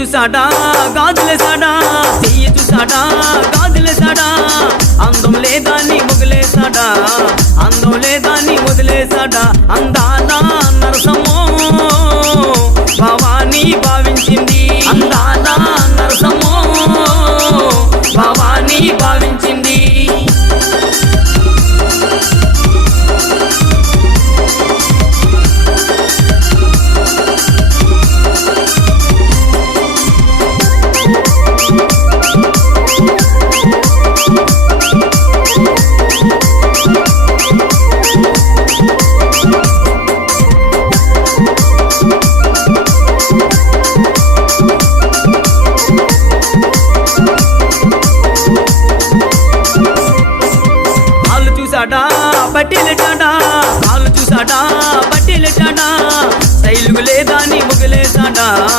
చూసాడా గాజులేసాడా, చెయ్యి చూసాడా గాజులేసాడా, అందం లేదాన్ని వదిలేసాడా, అందం లేదాన్ని వదిలేసాడా. అందాల నరసమ్మో భవాని భావించింది, అందాల